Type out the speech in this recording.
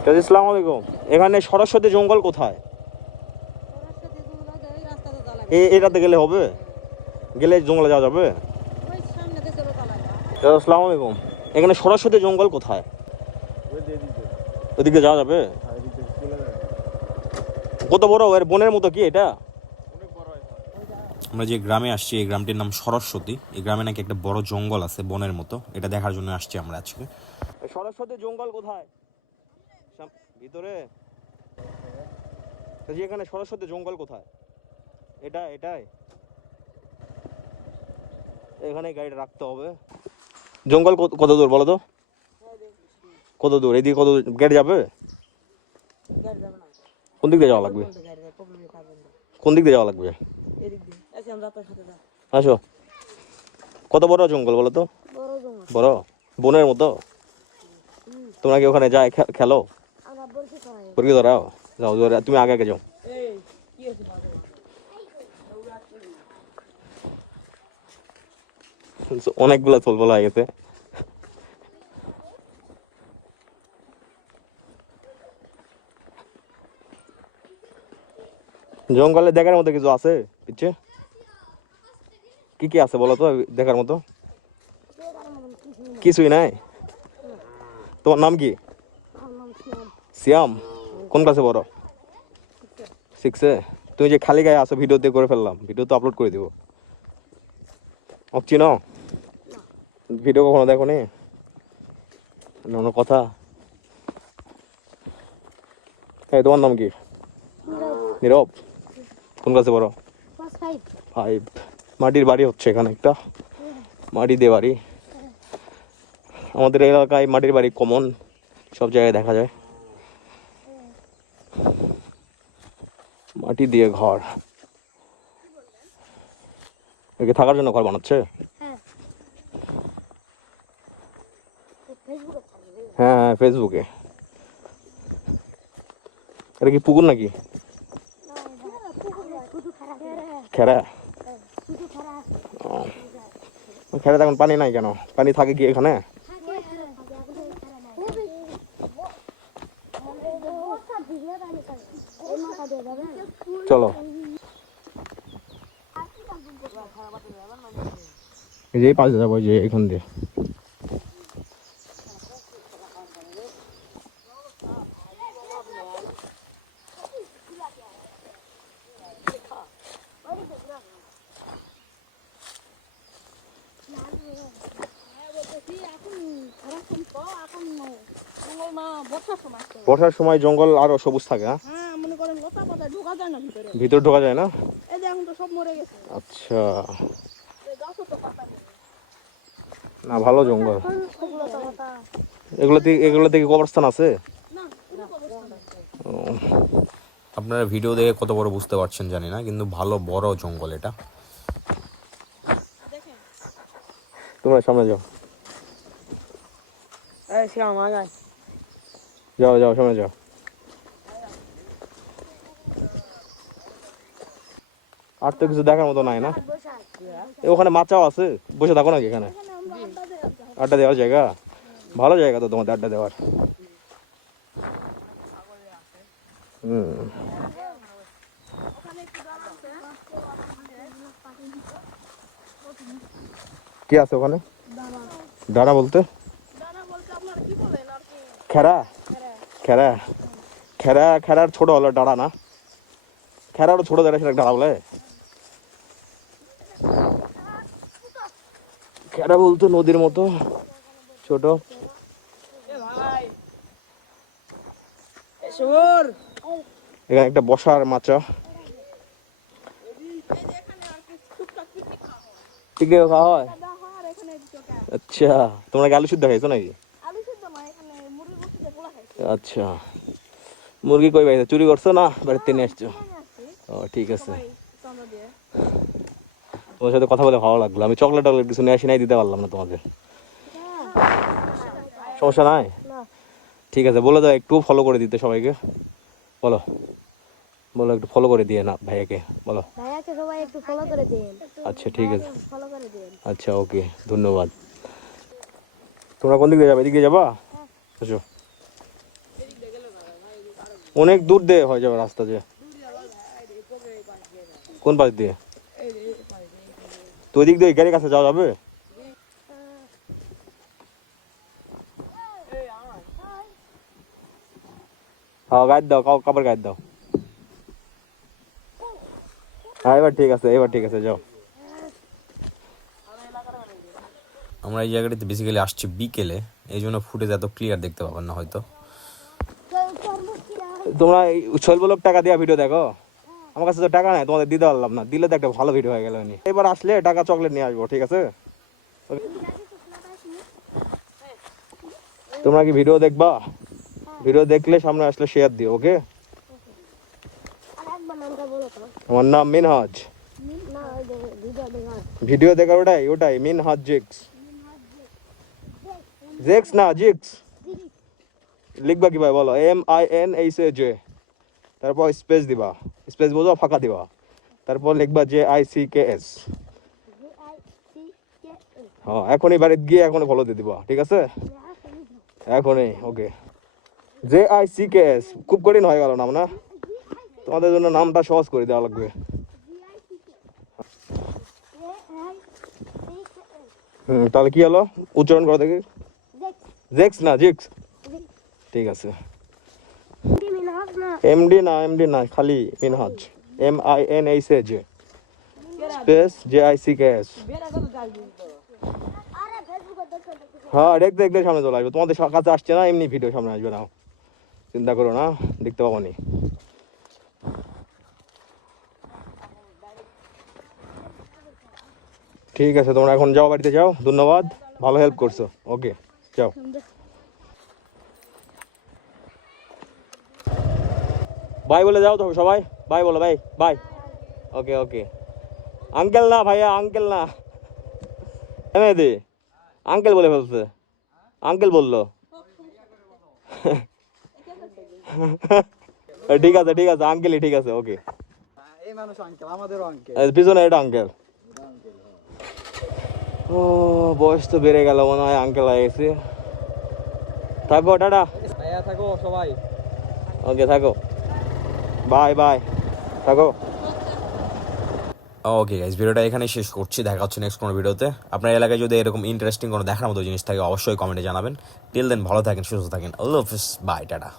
আসসালামু আলাইকুম। এখানে সরস্বতী জঙ্গল কোথায়? এটাতে গেলে হবে? গেলে জঙ্গলে যাওয়া যাবে? আসসালামু আলাইকুম। এখানে সরস্বতী জঙ্গল কোথায়? ওদিকে যাওয়া যাবে? কত বড় এর বনের মতো কি এটা? আমরা যে গ্রামে আসছি এই গ্রামটির নাম সরস্বতী। এই গ্রামে নাকি একটা বড় জঙ্গল আছে বনের মতো, এটা দেখার জন্য আসছি আমরা আজকে। সরস্বতী জঙ্গল কোথায়? ভিতরে? এখানে সরস্বতী জঙ্গল কোথায়? এটাই এখানে গাড়ি রাখতে হবে। জঙ্গল কত দূর বলো তো? কত দূর? এদিকে কত দূর গাড়ি যাবে? কোন দিক দিয়ে যাওয়া লাগবে? কোন দিক দিয়ে যাওয়া লাগবে? আসো। কত বড় জঙ্গল বলো তো? বড় বনের মতো? তোমরা কি ওখানে যায় খেলো? বর্গি ধরাও? যাও তুমি আগে আগে যাও। অনেকগুলা চলবলা হয়ে গেছে। জঙ্গলে দেখার মতো কিছু আছে পিছে? কি কি আছে বলো তো দেখার মতো? কিছুই নাই? তোমার নাম কি? সিয়াম। কোন ক্লাসে পড়ো? 6-এ? তুমি যে খালি গায়ে আসো ভিডিওতে করে ফেললাম, ভিডিও তো আপলোড করে দিব। চিনো? ভিডিও কখনো দেখো নি? অন্য কথা। হ্যাঁ, তোমার নাম কি? নীরব। কোন ক্লাসে পড়ো? 5। মাটির বাড়ি হচ্ছে এখানে একটা, মাটি দিয়ে বাড়ি। আমাদের এলাকায় মাটির বাড়ি কমন, সব জায়গায় দেখা যায়। মাটি দিয়ে ঘর, একে থাকার জন্য ঘর বানাচ্ছে। হ্যাঁ হ্যাঁ, ফেসবুকে। এটা কি পুকুর নাকি? খেরা? খেরাতে এখন পানি নাই কেন? পানি থাকে কি এখানে? চলো এই যে পাশে যাবো, যে এখান দিয়ে। বর্ষার সময় জঙ্গল আরো সবুজ থাকে। হ্যাঁ, মনে করেন লতা পাতা ঢোকা যায় না ভিতরে ঢোকা যায় না। এই যে এখন তো সব মরে গেছে। আচ্ছা, না ভালো জঙ্গল। এগুলোতে কি কবরস্থান আছে? আপনারা ভিডিও দেখে কত বড় বুঝতে পারছেন জানি না, কিন্তু ভালো বড় জঙ্গল এটা। তোমরা সামনে যাও। যাও যাও, সামনে যাও। আর তো কিছু দেখার মতো নাই না? ওখানে মাচাও আছে, বসে থাকো নাকি এখানে? আড্ডা দেওয়ার জায়গা? ভালো জায়গা তো তোমাদের আড্ডা দেওয়ার। কি আছে ওখানে? ডানা বলতে? খেরা? খেরা? খেরার ছোট হলো ডানা না? খেরারও ছোট জায়গা, সেটা ডানা বলে? খেরা বলতো নদীর মতো ছোট। এখানে একটা বসার মাচা। পিকনিক খাওয়া হয়? আচ্ছা, তোমরা কি আলু সিদ্ধ খাইছো নাকি? আচ্ছা, মুরগি কই পাইছো? চুরি করছো না বাড়িতে নিয়ে আসছো? ও ঠিক আছে। তোমার সাথে কথা বলে ভালো লাগলো। আমি চকলেট টকলেট কিছু নিয়ে আসি নাই, দিতে পারলাম না তোমাকে। সমস্যা নাই? ঠিক আছে, বলে দাও একটু ফলো করে দিতে সবাইকে। বলো বলো, একটু ফলো করে দিয়ে না ভাইয়াকে, বলো ভাইয়াকে সবাই একটু ফলো করে দেন। আচ্ছা ঠিক আছে, ফলো করে দেন। আচ্ছা ওকে, ধন্যবাদ। তোমরা কোন দিকে যাবে? এদিকে যাবা? আসো। অনেক দূর দিয়ে হয়ে যাবে রাস্তা যে। কোন পাশ দিয়ে? তো ওই দিক দিয়ে গাড়ির কাছে যাওয়া যাবে? হ্যাঁ গাইড দাও, কাপড় গাইড দাও। হ্যাঁ এবার ঠিক আছে, এবার ঠিক আছে, যাও। আমরা এই জায়গাটাতে বেসিক্যালি আসছি বিকেলে, এই জন্য ফুটেজ এত ক্লিয়ার দেখতে পাবেন না হয়তো। তোমরা শৈল লোক টাকা দিয়া ভিডিও দেখো? আমার কাছে তো টাকা নাই, তোমাদের দিতে পারলাম না, দিলে তো একটা ভালো ভিডিও হয়ে গেল। এবার আসলে টাকা চকলেট নিয়ে আসবো, ঠিক আছে? তোমরা কি ভিডিও দেখবা? ভিডিও দেখলে সামনে আসলে শেয়ার দিও, ওকে? আমার নাম মিনহাজ। ভিডিও দেখার ওটাই ওটাই মিনহাজ জিক্স। জেক্স না জিক্স। লিখবা কি ভাই বলো? MINHAJ, তারপর স্পেস দিবা, স্পেস বোঝো, ফাঁকা দিবা, তারপর লিখবা JICKS। হ্যাঁ এখনই বাড়িতে গিয়ে এখনই ফলো দিয়ে দিবা, ঠিক আছে? এখনই, ওকে। JICKS খুব কঠিন হয়ে গেল নাম না? তোমাদের জন্য নামটা সহজ করে দেওয়া লাগবে। তাহলে কি হলো? উচ্চারণ করো দেখি। জেক্স না জিক্স। ঠিক আছে। এমডি না, খালি মিনহাজ, MINHAJ স্পেস JICKS। হ্যাঁ দেখতে সামনে চলে আসবে, তোমাদের কাছে আসছে না, এমনি ভিডিও সামনে আসবে না, চিন্তা করো না, দেখতে পাবো নি। ঠিক আছে, তোমরা এখন যাও, বাড়িতে যাও। ধন্যবাদ, ভালো হেল্প করছো, ওকে যাও। বাই বলে যাও তো সবাই, বাই বলো, বাই বাই। ওকে ওকে। আঙ্কেল না ভাইয়া, আঙ্কেল না, দি আঙ্কেল বলে ফেলছে, আঙ্কেল বললো। ঠিক আছে ঠিক আছে, আঙ্কেলই ঠিক আছে, ওকে। পিছনে এটা আঙ্কেল। ও বয়স তো বেড়ে গেল মনে হয়, আঙ্কেল হয়ে গেছে। থাকো, টাটা। থাকো সবাই, ওকে থাকো, বাই বাই, থাকো। ওকে গাইস, ভিডিওটা এখানে শেষ করছি, দেখা হচ্ছে নেক্সট কোনো ভিডিওতে। আপনার এলাকায় যদি এরকম ইন্টারেস্টিং কোনো দেখার মতো জিনিস থাকে অবশ্যই কমেন্টে জানাবেন। টিল দেন ভালো থাকেন, সুস্থ থাকেন, আল্লাহ হাফেজ, বাই, টাটা।